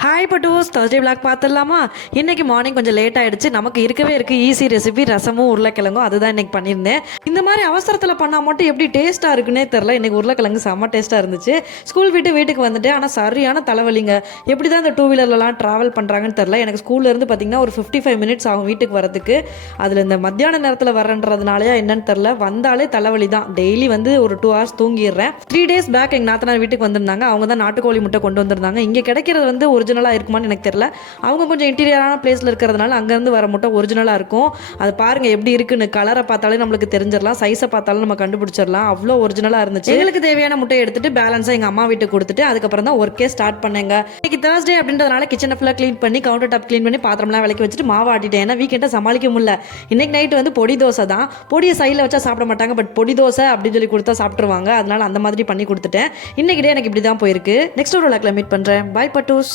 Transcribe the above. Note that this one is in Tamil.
ஹாய் பட்டூஸ், Thursday vlog பார்த்துடலாமா? இன்னைக்கு மார்னிங் கொஞ்சம் லேட் ஆயிடுச்சு. நமக்கு இருக்கவே இருக்கு ஈஸி ரெசிபி, ரசமும் உருளைக்கிழங்கும். அதுதான் இன்னைக்கு பண்ணியிருந்தேன். இந்த மாதிரி அவசரத்தில் பண்ணால் மட்டும் எப்படி டேஸ்ட்டாக இருக்குன்னே தெரில. இன்னைக்கு உருளைக்கிழங்கு செம்ம டேஸ்ட்டாக இருந்துச்சு. ஸ்கூல் விட்டு வீட்டுக்கு வந்துட்டு, ஆனால் சரியான தலைவலிங்க. எப்படி தான் இந்த 2 வீலர்லாம் ட்ராவல் பண்ணுறாங்கன்னு தெரில. எனக்கு ஸ்கூல்லேருந்து பார்த்தீங்கன்னா ஒரு 55 மினிட்ஸ் ஆகும் வீட்டுக்கு வரதுக்கு. அதில் இந்த மத்தியான நேரத்தில் வரன்றதுனாலயா என்னன்னு தெரில, வந்தாலே தலைவலி தான். டெய்லி வந்து ஒரு 2 hours தூங்கிடுறேன். 3 days பேக் எங்கள் நாத்தனார் வீட்டுக்கு வந்திருந்தாங்க. அவங்க தான் நாட்டுக்கோழி முட்டை கொண்டு வந்திருந்தாங்க. இங்கே கிடைக்கிறது வந்து ஒரிஜினலாக இருக்குமான்னு எனக்கு தெரியல. அவங்க கொஞ்சம் இன்டீரியரான பிளேஸில் இருக்கிறதுனால அங்கேருந்து வர முட்டை ஒரிஜினலாக இருக்கும். அது பாருங்கள் எப்படி இருக்குன்னு. கலரை பார்த்தாலே நம்மளுக்கு தெரிஞ்சிடலாம், சைஸை பார்த்தாலும் நம்ம கண்டுபிடிச்சிடலாம். அவ்வளோ ஒரிஜினலாக இருந்துச்சு. எங்களுக்கு தேவையான முட்டை எடுத்துட்டு பேலன்ஸாக எங்கள் அம்மா வீட்டுக்கு கொடுத்துட்டு அதுக்கப்புறம் தான் ஒர்க்கே ஸ்டார்ட் பண்ணேங்க. இன்னைக்கு Thursday அப்படின்றதுனால கிச்சனை ஃபுல்லாக க்ளீன் பண்ணி கவுண்டர் டாப் க்ளீன் பண்ணி பாத்திரம்லாம் விளக்கி வச்சுட்டு மாவு ஆட்டிட்டேன். ஏன்னா வீக்கெண்டை சமாளிக்க முடியல. இன்னைக்கு நைட்டு வந்து பொடி தோசை தான். பொடியை சைடில் வச்சா சாப்பிட மாட்டாங்க, பட் பொடி தோசை அப்படின்னு சொல்லி கொடுத்தா சாப்பிட்ருவாங்க. அதனால அந்த மாதிரி பண்ணி கொடுத்துட்டேன். இன்னைக்கு டே எனக்கு இப்படி தான் போயிருக்கு. நெக்ஸ்ட் ஒரு விளக்கில் மீட் பண்ணுறேன். பை பட்டூஸ்.